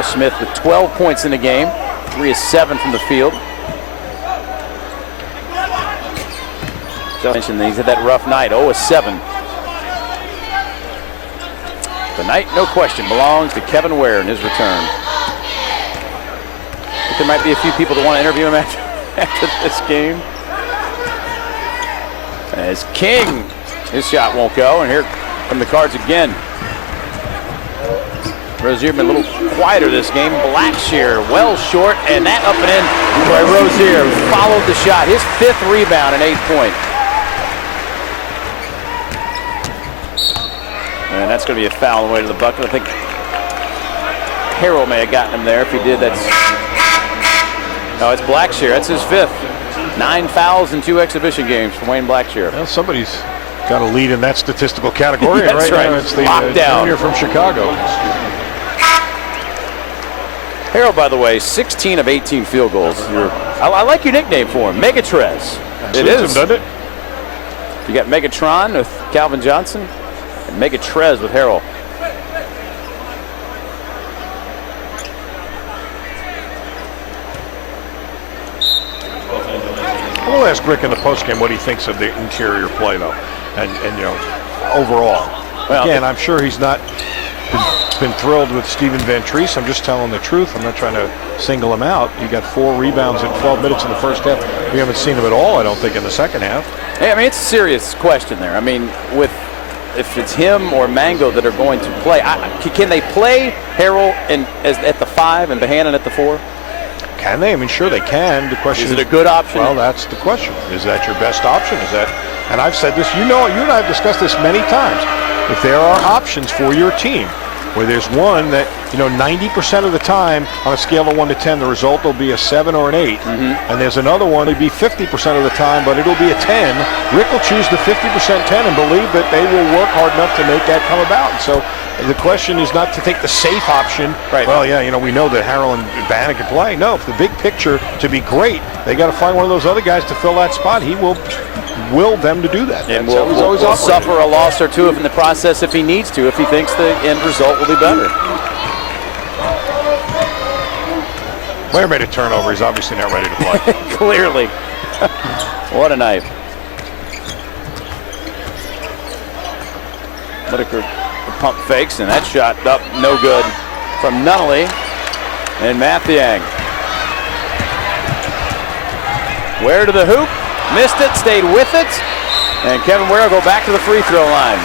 Noah Smith with 12 points in the game, 3 of 7 from the field. Just mentioned that he's had that rough night, 0 of 7. The night, no question, belongs to Kevin Ware in his return. I think there might be a few people that want to interview him after this game. As King, his shot won't go, and here come the Cards again. Rozier been a little quieter this game. Blackshear well short, and that up and in by Rozier. Followed the shot. His 5th rebound and 8th point. And that's going to be a foul on the way to the bucket. I think Harrell may have gotten him there. If he did, that's... No, it's Blackshear. That's his 5th. 9 fouls in 2 exhibition games from Wayne Blackshear. Well, somebody's got a lead in that statistical category. That's right. Now it's the junior from Chicago. Harrell, by the way, 16 of 18 field goals. I like your nickname for him, Megatrez. It is, doesn't it? You got Megatron with Calvin Johnson, and Megatrez with Harrell. We'll ask Rick in the postgame what he thinks of the interior play, though, and you know, overall. Well, again, I'm sure he's not been thrilled with Steven Van Treese. I'm just telling the truth. I'm not trying to single him out. He got 4 rebounds in 12 minutes in the first half. We haven't seen him at all, I don't think, in the second half. Hey, I mean, it's a serious question there. I mean, if it's him or Mango that are going to play, can they play Harrell at the 5 and Bohannon at the 4? Can they? I mean, sure they can. The question is it a good option? Well, that's the question. Is that your best option? Is that? And I've said this. You know, you and I have discussed this many times. If there are options for your team, where there's one that, you know, 90% of the time on a scale of 1 to 10, the result will be a 7 or an 8. And there's another one, it'll be 50% of the time, but it'll be a 10. Rick will choose the 50% 10 and believe that they will work hard enough to make that come about. And so the question is not to take the safe option. Right. Well, yeah, you know, we know that Harrell and Bannon can play. No, if the big picture to be great, they got to find one of those other guys to fill that spot. He will them to do that. And will suffer a loss or two in the process if he needs to, if he thinks the end result will be better. Ware made a turnover. He's obviously not ready to play. Clearly. What a night. Whitaker pump fakes, and that shot up no good from Nunnally and Mathiang. Ware to the hoop. Missed it, stayed with it, and Kevin Ware will go back to the free throw line.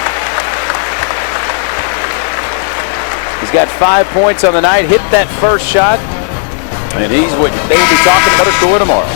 He's got 5 points on the night, hit that first shot, and he's what they will be talking about a score tomorrow.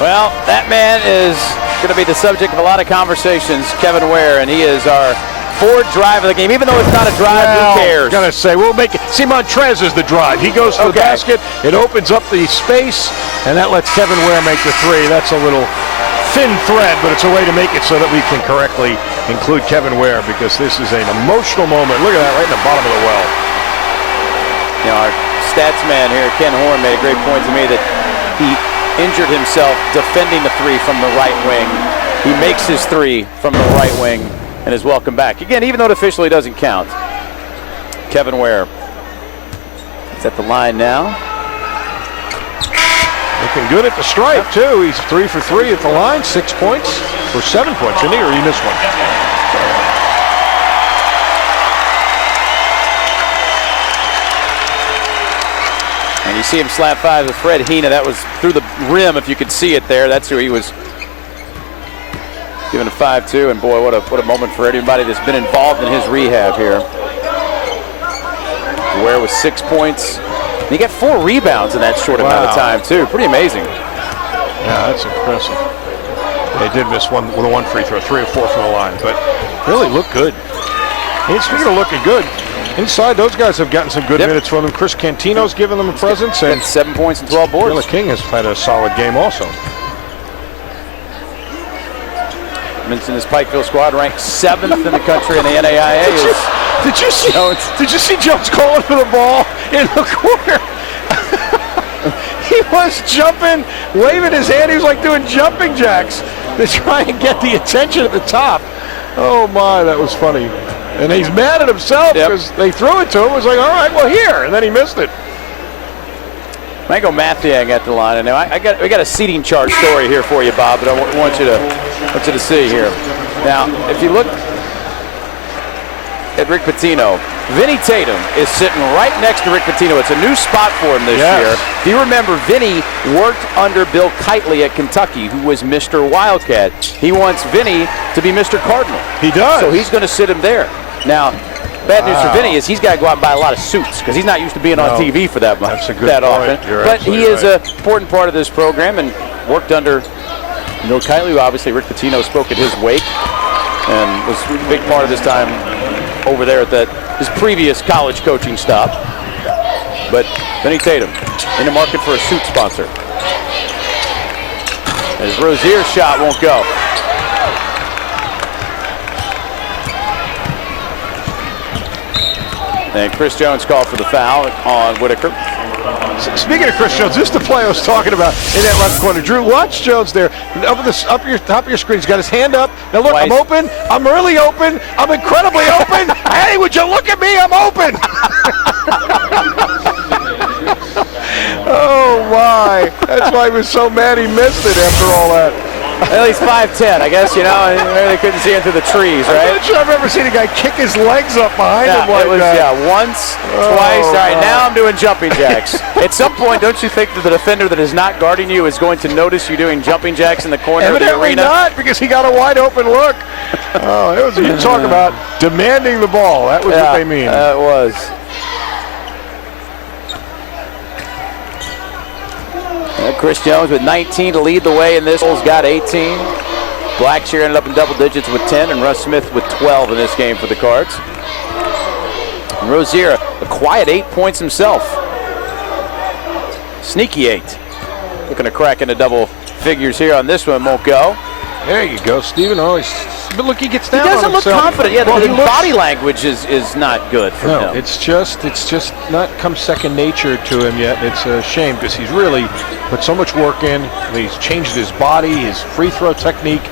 Well, that man is going to be the subject of a lot of conversations, Kevin Ware, and he is our fourth drive of the game. Even though it's not a drive, who cares? I'm going to say, we'll make it. See, Montrez is the drive. He goes to the basket, it opens up the space, and that lets Kevin Ware make the three. That's a little thin thread, but it's a way to make it so that we can correctly include Kevin Ware, because this is an emotional moment. Look at that, right in the bottom of the well. You know, our stats man here, Ken Horn, made a great point to me that he injured himself defending the three from the right wing. He makes his three from the right wing and is welcome back. Again, even though it officially doesn't count. Kevin Ware is at the line now. Looking good at the stripe, too. He's 3 for 3 at the line, 6 points, or 7 points, didn't he? Or he missed one? And you see him slap five with Fred Hina. That was through the rim, if you could see it there. That's who he was giving a 5-2. And boy, what a moment for anybody that's been involved in his rehab here. Ware with 6 points. And he got 4 rebounds in that short amount of time, too. Pretty amazing. Yeah, that's impressive. They did miss one with a 1 free throw, 3 or 4 from the line, but really looked good. And speaking of looking good, inside, those guys have gotten some good minutes from them. Chris Cantino's given them a presence. And 7 points and 12 boards. Keala King has had a solid game also. Mentioned his Pikeville squad ranked 7th in the country in the NAIA. Did you see Jones calling for the ball in the corner? He was jumping, waving his hand. He was like doing jumping jacks to try and get the attention at the top. Oh my, that was funny. And he's mad at himself because they threw it to him. It was like, all right, well, here. And then he missed it. Mango Mathiang at the line. And now we got a seating chart story here for you, Bob, that I want you to see here. Now, if you look at Rick Pitino, Vinny Tatum is sitting right next to Rick Pitino. It's a new spot for him this year. If you remember, Vinny worked under Bill Kitely at Kentucky, who was Mr. Wildcat. He wants Vinny to be Mr. Cardinal. He does. So he's going to sit him there. Now, bad news for Vinny is he's got to go out and buy a lot of suits because he's not used to being on TV for that much. That's a good that point. often. You're but he is right. an important part of this program and worked under Bill Kitely, who obviously Rick Pitino spoke at his wake and was a big part of his time over there at his previous college coaching stop. But Vinny Tatum in the market for a suit sponsor. His Rozier's shot won't go. And Chris Jones called for the foul on Whitaker. Speaking of Chris Jones, this is the play I was talking about in that left corner. Drew, watch Jones there. Up your top of your screen. He's got his hand up. Now look, I'm open. I'm really open. I'm incredibly open. Hey, would you look at me? I'm open. Oh my! That's why he was so mad he missed it after all that. At least 5'10", I guess, you know, they couldn't see into the trees, right? I'm not sure I've ever seen a guy kick his legs up behind him like that. Yeah, once, twice. All right, now I'm doing jumping jacks. At some point, don't you think that the defender that is not guarding you is going to notice you doing jumping jacks in the corner of the arena? Evidently not, because he got a wide open look. Oh, it was, you talk about demanding the ball. That was what they mean. It was. Chris Jones with 19 to lead the way in this. Bulls got 18. Blackshear ended up in double digits with 10, and Russ Smith with 12 in this game for the Cards. And Rozier, a quiet 8 points himself. Sneaky 8. Looking to crack into double figures here on this one, won't go. There you go, Stephen. But look, he gets down He doesn't on look himself. confident. Yeah, the body language is not good for him. It's just not come second nature to him yet. It's a shame because he's really put so much work in. He's changed his body, his free throw technique.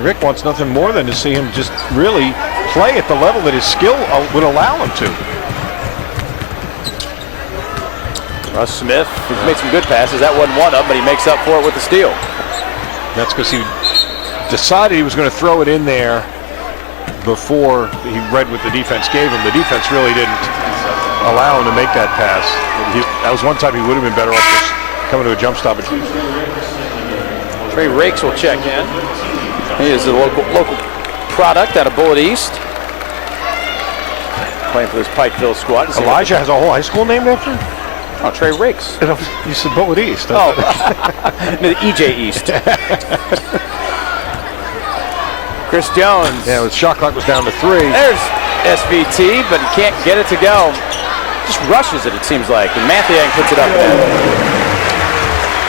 Rick wants nothing more than to see him just really play at the level that his skill would allow him to. Russ Smith, he's made some good passes. That wasn't one of them, but he makes up for it with the steal. That's because he decided he was going to throw it in there before he read what the defense gave him. The defense really didn't allow him to make that pass. That was one time he would have been better off just coming to a jump stop. Trey Rakes will check in. He is a local product out of Bullitt East. Playing for this Pikeville squad. Elijah has a whole high school named after him? Oh, Trey Rakes. You said Bullet East. Oh, the EJ East. Chris Jones. Yeah, the shot clock was down to 3. There's SVT, but he can't get it to go. Just rushes it seems like. And Mathiang puts it up and in.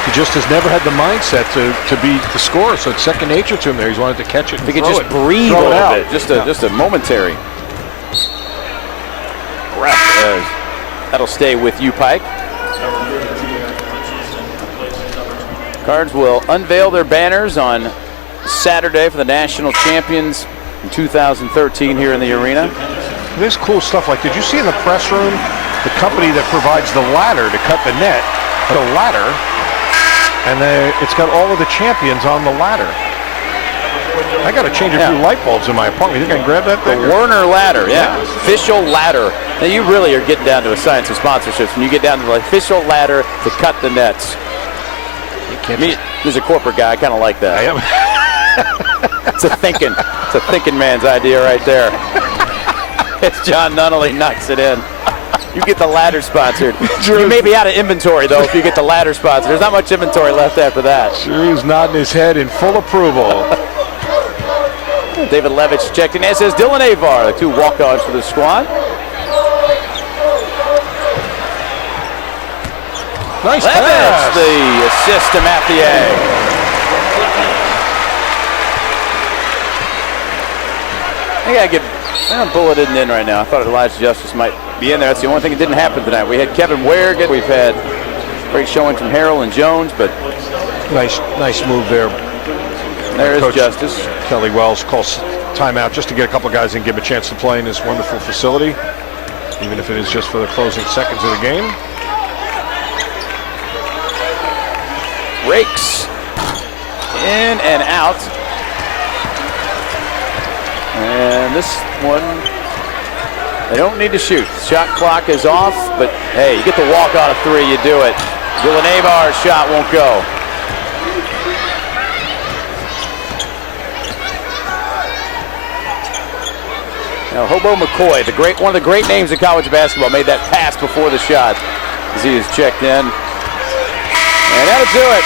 He just has never had the mindset to be the scorer, so it's second nature to him there. He's wanted to catch it and He could just breathe a little bit. Just a momentary. Ref, that'll stay with you, Pike. Cards will unveil their banners on Saturday for the national champions in 2013 here in the arena. There's cool stuff like, did you see in the press room, the company that provides the ladder to cut the net, the ladder, and it's got all of the champions on the ladder. I got to change a few light bulbs in my apartment. You think I can grab that thing? The Werner ladder, yeah. Official ladder. Now you really are getting down to a science of sponsorships when you get down to the official ladder to cut the nets. Me, as a corporate guy, I kind of like that. I am. It's a thinking man's idea right there. It's John Nunnally knocks it in. You get the ladder sponsored. You may be out of inventory, though, if you get the ladder sponsored. There's not much inventory left after that. Drew's nodding his head in full approval. David Levitch checked in, as says Dylan Avar, the 2 walk-ons for the squad. Nice Levitch, pass. the assist to Mathiang. I'm bulleted in right now. I thought Elijah Justice might be in there. That's the only thing that didn't happen tonight. We had Kevin Ware. We've had great showing from Harrell and Jones, but nice move there. There is Coach Justice. Kelly Wells calls timeout just to get a couple of guys and give them a chance to play in this wonderful facility, even if it is just for the closing seconds of the game. Rakes in and out. And this one, they don't need to shoot. Shot clock is off, but hey, you get the walk on a 3, you do it. Dylan Avar's shot won't go. Now, Hobo McCoy, one of the great names in college basketball, made that pass before the shot as he is checked in. And that'll do it.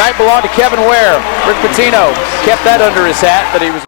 Night belonged to Kevin Ware. Rick Pitino kept that under his hat, but he was